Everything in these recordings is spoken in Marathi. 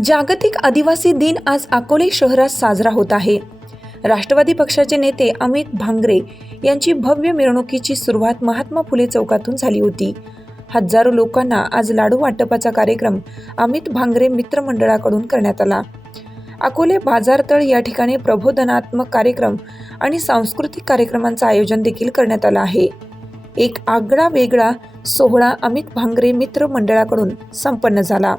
जागतिक आदिवासी दिन आज अकोले शहरात साजरा होत आहे. राष्ट्रवादी पक्षाचे नेते अमित भांगरे यांची भव्य मिरवणुकीची सुरुवात महात्मा फुले चौकातून झाली होती. हजारो लोकांना आज लाडू वाटपाचा कार्यक्रम अमित भांगरे मित्रमंडळाकडून करण्यात आला. अकोले बाजारतळ या ठिकाणी प्रबोधनात्मक कार्यक्रम आणि सांस्कृतिक कार्यक्रमांचं आयोजन देखील करण्यात आलं आहे. एक आगळा वेगळा सोहळा अमित भांगरे मित्रमंडळाकडून संपन्न झाला.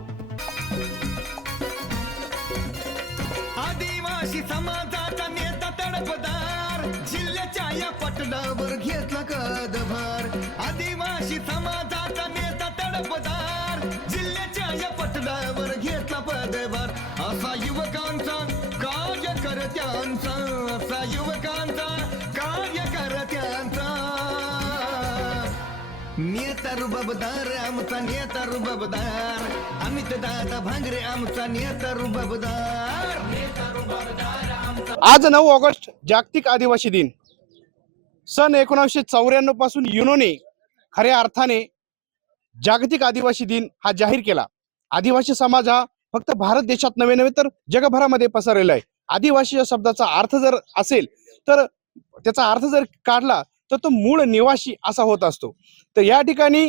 नेता जिल्ह्याच्या या पटडावर घेतला कदभार आदिवासी समाजाचा नेता तडपदार. जिल्ह्याच्या या पटडावर घेतला पदभार. असा युवकांचा कार्यकर्त्यांचा असा युवकांचा कार्यकर्त्यांचा. नेता रुबाबदार आमचा नेता रुबाबदार अमित दादा भांगरे आमचा नेता रुबाबदार आज नऊ ऑगस्ट जागतिक आदिवासी दिन. सन एकोणावीसशे चौऱ्याण्णवपासून युनोने खऱ्या अर्थाने जागतिक आदिवासी दिन हा जाहीर केला. आदिवासी समाज हा फक्त भारत देशात नव्हे नव्हे तर जगभरामध्ये पसरलेला आहे. आदिवासी या शब्दाचा अर्थ जर असेल तर त्याचा अर्थ जर काढला तर तो मूळ निवासी असा होत असतो. तर या ठिकाणी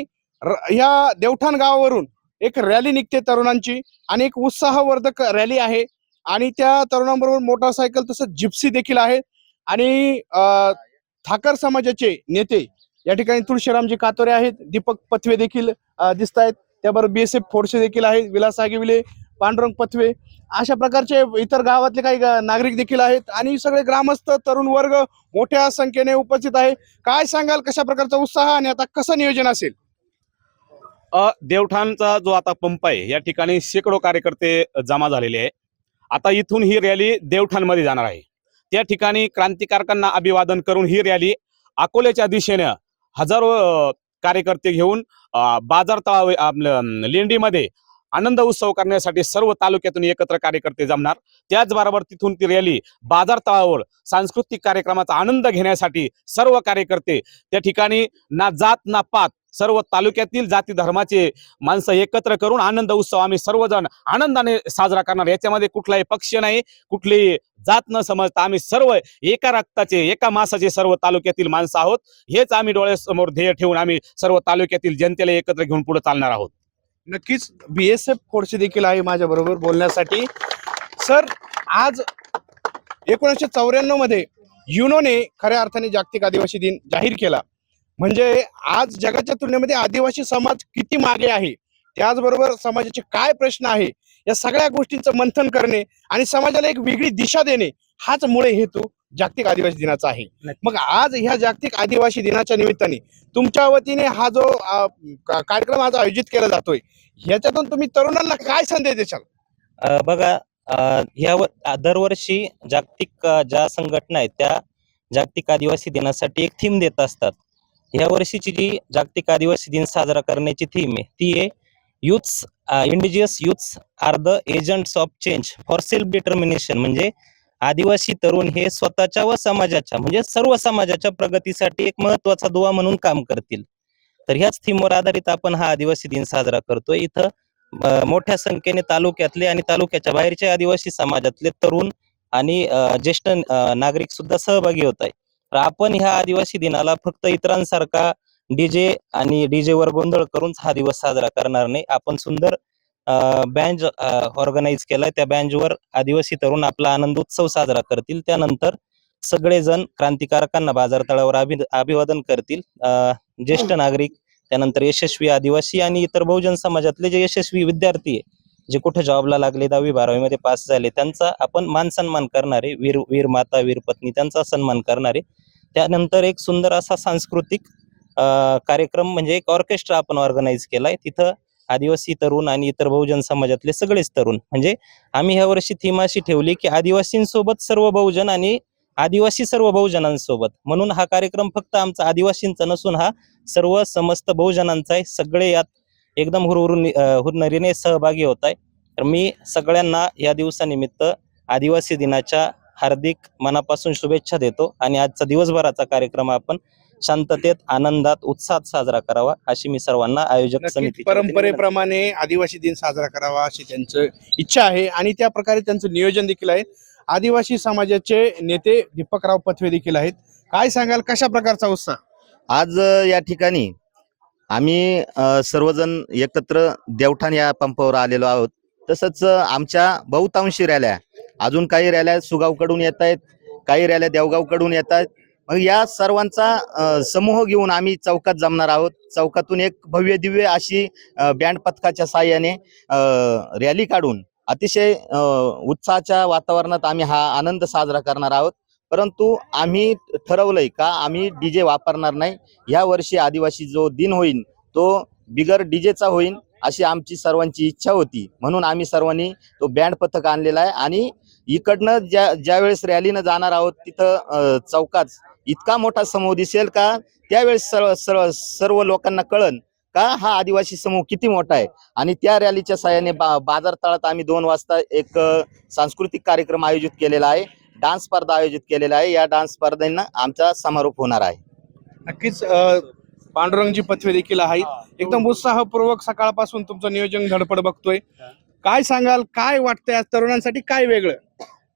या देवठाण गावावरून एक रॅली निघते तरुणांची आणि एक उत्साहवर्धक रॅली आहे. आणि त्या तरुणांबरोबर मोटरसायकल तसंच जिप्सी देखील आहे. आणि अ, ठाकर समाजाचे नेते या ठिकाणी तुळशीरामजी कातोरे आहेत. दीपक पथवे देखील दिसत आहेत त्याबरोबर बी एस एफ फोर्से देखील आहेत. विलास आगेविले पांडुरंग पथवे. अशा प्रकारचे इतर गावातले काही नागरिक देखील आहेत. आणि सगळे ग्रामस्थ तरुण वर्ग मोठ्या संख्येने उपस्थित आहे. काय सांगाल? कशा प्रकारचा उत्साह आणि आता कसं नियोजन असेल? देवठाणचा जो आता पंप आहे या ठिकाणी शेकडो कार्यकर्ते जमा झालेले आहे आता इथून ही रॅली देवठाणमध्ये जाणार आहे. त्या ठिकाणी क्रांतिकारकांना अभिवादन करून ही रॅली अकोल्याच्या दिशेनं हजारो कार्यकर्ते घेऊन बाजार तळाव आपलं लेंडीमध्ये आनंद उत्सव करण्यासाठी सर्व तालुक्यातून एकत्र कार्यकर्ते जमणार. त्याचबरोबर तिथून ती रॅली बाजार तळावर सांस्कृतिक कार्यक्रमाचा आनंद घेण्यासाठी सर्व कार्यकर्ते त्या ठिकाणी ना जात ना पात सर्व तालुक्यातील जाती धर्माचे माणसं एकत्र करून आनंद उत्सव आम्ही सर्वजण आनंदाने साजरा करणार. याच्यामध्ये कुठलाही पक्ष नाही कुठली जात न समजता आम्ही सर्व एका रक्ताचे एका मासाचे सर्व तालुक्यातील माणसं आहोत. हेच आम्ही डोळ्यासमोर ध्येय ठेवून आम्ही सर्व तालुक्यातील जनतेला एकत्र घेऊन पुढे चालणार आहोत. नक्कीच बी एस एफ फोर्स देखील आहे माझ्या बरोबर बोलण्यासाठी. सर आज एकोणीसशे चौऱ्याण्णवमध्ये युनोने खऱ्या अर्थाने जागतिक आदिवासी दिन जाहीर केला. म्हणजे आज जगाच्या तुलनेमध्ये आदिवासी समाज किती मागे आहे? त्याचबरोबर समाजाचे काय प्रश्न आहे? या सगळ्या गोष्टींचं मंथन करणे आणि समाजाला एक वेगळी दिशा देणे हाच मुळे हेतू जागतिक आदिवासी दिनाचा आहे. मग आज ह्या जागतिक आदिवासी दिनाच्या निमित्ताने तुमच्या वतीने हा जो कार्यक्रम आज आयोजित केला जातोय ह्याच्यातून तुम्ही तरुणांना काय संदेश देशाल? बघा ह्या दरवर्षी जागतिक ज्या संघटना आहेत त्या जागतिक आदिवासी दिनासाठी एक थीम देत असतात. ह्या वर्षीची जी जागतिक आदिवासी दिन साजरा करण्याची थीम आहे ती आहे youths indigenous youths are the agents of change for self determination म्हणजे आदिवासी तरुण हे स्वतःच्या व समाजाच्या म्हणजे सर्व समाजाच्या प्रगतीसाठी एक महत्त्वाचा दुवा म्हणून काम करतील. तर ह्याच थीमवर आधारित आपण हा आदिवासी दिन साजरा करतोय. इथं uh, मोठ्या संख्येने तालुक्यातले आणि तालुक्याच्या बाहेरच्या आदिवासी समाजातले तरुण आणि uh, ज्येष्ठ uh, नागरिक सुद्धा सहभागी होत आहे तर आपण ह्या आदिवासी दिनाला फक्त इतरांसारखा डीजे आणि डीजे वर गोंधळ करून हा दिवस साजरा करणार नाही. आपण सुंदर बँज ऑर्गनाईज केलाय. त्या बँजवर आदिवासी तरुण आपला आनंद उत्सव साजरा करतील. त्यानंतर सगळेजण क्रांतिकारकांना बाजारतळावर अभि अभिवादन करतील. ज्येष्ठ नागरिक त्यानंतर यशस्वी आदिवासी आणि इतर बहुजन समाजातले जे यशस्वी विद्यार्थी आहे जे कुठे जॉबला लागले दहावी बारावी मध्ये पास झाले त्यांचा आपण मान सन्मान करणारे वीर वीर माता वीर पत्नी त्यांचा सन्मान करणारे त्यानंतर एक सुंदर असा सांस्कृतिक कार्यक्रम म्हणजे एक ऑर्केस्ट्रा आपण ऑर्गनाईज केलाय. तिथं आदिवासी तरुण आणि इतर बहुजन समाजातले सगळेच तरुण. म्हणजे आम्ही ह्या वर्षी थीम अशी ठेवली की आदिवासींसोबत सर्व बहुजन आणि आदिवासी सर्व बहुजनांसोबत. म्हणून हा कार्यक्रम फक्त आमचा आदिवासींचा नसून हा सर्व समस्त बहुजनांचा आहे. सगळे यात एकदम हुरहुरून अं, हुरहुरीने सहभागी होत आहे तर मी सगळ्यांना या दिवसानिमित्त आदिवासी दिनाच्या हार्दिक मनापासून शुभेच्छा देतो आणि आजचा दिवसभराचा कार्यक्रम आपण शांततेत आनंदात उत्साहात साजरा करावा अशी मी सर्वांना आयोजक विनंती परंपरेप्रमाणे आदिवासी दिन साजरा करावा अशी त्यांचं इच्छा आहे आणि त्या प्रकारे त्यांचं नियोजन देखील आहे. आदिवासी समाजाचे नेते दीपकराव पथवे देखील आहेत. काय सांगाल कशा प्रकारचा उत्साह? आज या ठिकाणी आम्ही सर्वजण एकत्र देवठाण या पंपावर आलेलो आहोत. तसंच आमच्या बहुतांशी रॅल्या अजून काही रॅल्या सुगावकडून येत आहेत काही रॅल्या देवगावकडून येत आहेत. मग या सर्वांचा समूह घेऊन आम्ही चौकात जमणार आहोत. चौकातून एक भव्य दिव्य अशी बँड पथकाच्या साह्याने रॅली काढून अतिशय उत्साहाच्या वातावरणात आम्ही हा आनंद साजरा करणार आहोत. परंतु आम्ही ठरवलंय का आम्ही डीजे वापरणार नाही. या वर्षी आदिवासी जो दिन होईल तो बिगर डीजेचा होईल अशी आमची सर्वांची इच्छा होती. म्हणून आम्ही सर्वांनी तो बँड पथक आणलेला आहे आणि इकडनं ज्या ज्यावेळेस रॅलीनं जाणार आहोत तिथं चौकात इतका मोठा समूह दिसेल का? त्यावेळेस सर्व सर्व सर्व लोकांना कळन का हा आदिवासी समूह किती मोठा आहे? आणि त्या रॅलीच्या सहाय्याने बा बाजार तळात आम्ही दोन वाजता एक सांस्कृतिक कार्यक्रम आयोजित केलेला आहे. डान्स स्पर्धा आयोजित केलेला आहे. या डान्स स्पर्धेनं आमचा समारोप होणार आहे. नक्कीच अ, पांडुरंगजी पथवे देखील आहेत एकदम उत्साहपूर्वक सकाळपासून तुमचं नियोजन धडपड बघतोय. काय सांगाल काय वाटतंय आज? तरुणांसाठी काय वेगळं?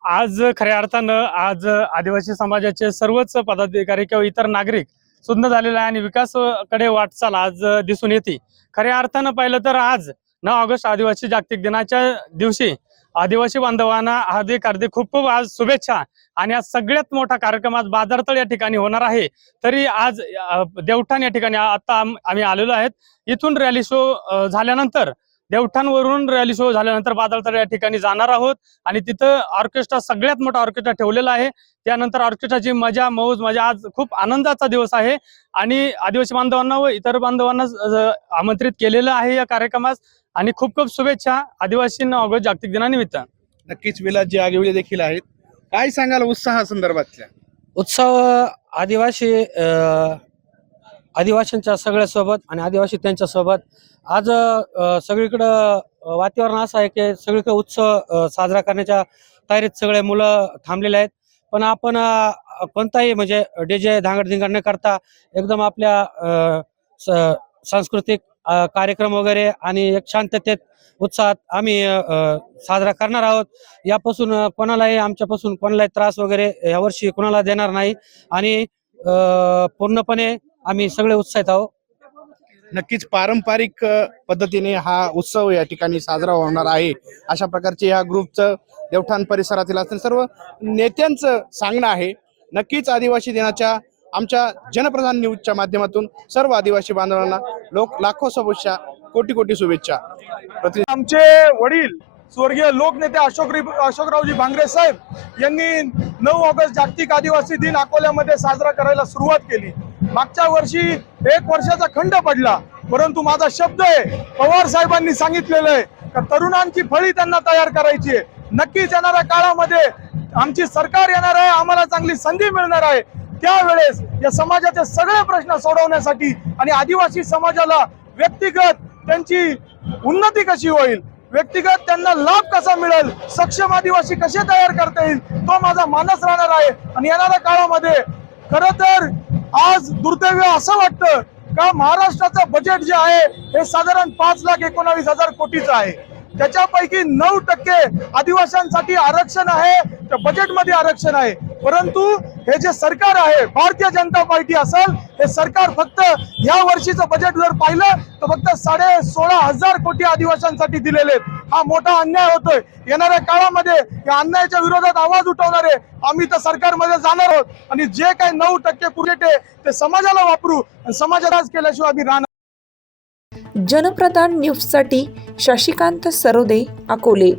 आज खऱ्या अर्थानं आज आदिवासी समाजाचे सर्वच पदाधिकारी किंवा इतर नागरिक सुंदर झालेला आहे आणि विकासाकडे वाटचाल आज दिसून येते. खऱ्या अर्थानं पाहिलं तर आज नऊ ऑगस्ट आदिवासी जागतिक दिनाच्या दिवशी आदिवासी बांधवांना हार्दिक हार्दिक खूप खूप आज शुभेच्छा. आणि आज सगळ्यात मोठा कार्यक्रम आज बाजारतळ या ठिकाणी होणार आहे. तरी आज देवठाण या ठिकाणी आता आम्ही आलेलो आहेत. इथून रॅली शो झाल्यानंतर देवठाणवरून रॅली शो झाल्यानंतर बाजारतळ या ठिकाणी जाणार आहोत. आणि तिथं ऑर्केस्ट्रा सगळ्यात मोठा ऑर्केस्ट्रा ठेवलेला आहे. त्यानंतर ऑर्केस्ट्राची मजा मौज मजा. आज खूप आनंदाचा दिवस आहे. आणि आदिवासी बांधवांना व इतर बांधवांना आमंत्रित केलेलं आहे या कार्यक्रमास. आणि खूप खूप शुभेच्छा आदिवासींना ऑगस्ट जागतिक दिनानिमित्त. नक्कीच विलासजी आगेवले देखील आहेत. काय सांगाल उत्साहा संदर्भातल्या? उत्सव आदिवासी आदिवासींच्या सगळ्यासोबत आणि आदिवासी त्यांच्यासोबत. आज अ, सगळीकडं वातावरण असं आहे की सगळीकडे उत्सव साजरा करण्याच्या तयारीत सगळे मुलं थांबलेले आहेत. पण आपण कोणताही म्हणजे डीजे धांगडधिंगड न करता एकदम आपल्या सांस्कृतिक कार्यक्रम वगैरे आणि एक शांततेत उत्साहात आम्ही साजरा करणार आहोत. यापासून कोणालाही आमच्यापासून कोणालाही त्रास वगैरे यावर्षी कोणाला देणार नाही आणि पूर्णपणे आम्ही सगळे उत्साहित आहोत. नक्कीच पारंपरिक पद्धतीने हा उत्सव या ठिकाणी साजरा होणार आहे. अशा प्रकारचे या ग्रुपचं देवठाण परिसरातील असतील सर्व नेत्यांचं सांगणं आहे. नक्कीच आदिवासी दिनाच्या आमच्या जनप्रधान न्यूजच्या माध्यमातून सर्व आदिवासी बांधवांना लोक लाखो शुभेच्छा कोटी कोटी शुभेच्छा. आमचे वडील स्वर्गीय लोकनेते अशोक अशोकरावजी भांगरे साहेब यांनी नऊ ऑगस्ट जागतिक आदिवासी दिन अकोल्यामध्ये साजरा करायला सुरुवात केली. मागच्या वर्षी एक वर्षाचा खंड पडला परंतु माझा शब्द आहे पवार साहेबांनी सांगितलेलं आहे का तरुणांची फळी त्यांना तयार करायची आहे. नक्कीच येणाऱ्या काळामध्ये आमची सरकार येणार आहे आम्हाला चांगली संधी मिळणार आहे. त्यावेळेस या समाजाचे सगळे प्रश्न सोडवण्यासाठी आणि आदिवासी समाजाला व्यक्तिगत त्यांची उन्नती कशी होईल व्यक्तिगत त्यांना लाभ कसा मिळेल सक्षम आदिवासी कसे तयार करता येईल तो माझा मानस राहणार आहे. आणि येणाऱ्या काळामध्ये खर तर आज दुर्दैव असं वाटतं का महाराष्ट्राचं बजेट जे आहे हे साधारण पाच लाख एकोणावीस हजार कोटीचं आहे. त्याच्यापैकी नऊ टक्के आदिवासींसाठी आरक्षण आहे. बजेटमध्ये आरक्षण आहे. परंतु हे जे सरकार आहे भारतीय जनता पार्टी असेल हे सरकार फक्त या वर्षीचं बजेट जर पाहिलं तर फक्त साडे सोळा हजार कोटी आदिवासींसाठी दिलेले आहेत. हा मोठा अन्याय होतोय. येणाऱ्या काळामध्ये या अन्यायाच्या विरोधात आवाज उठवणारे आम्ही तर सरकारमध्ये जाणार आहोत. आणि जे काही नऊ टक्के पुरेटे ते समाजाला वापरू आणि समाजात राज केल्याशिवाय आम्ही राहणार जनप्रधान न्यूजसाठी शशिकांत सरोदे अकोले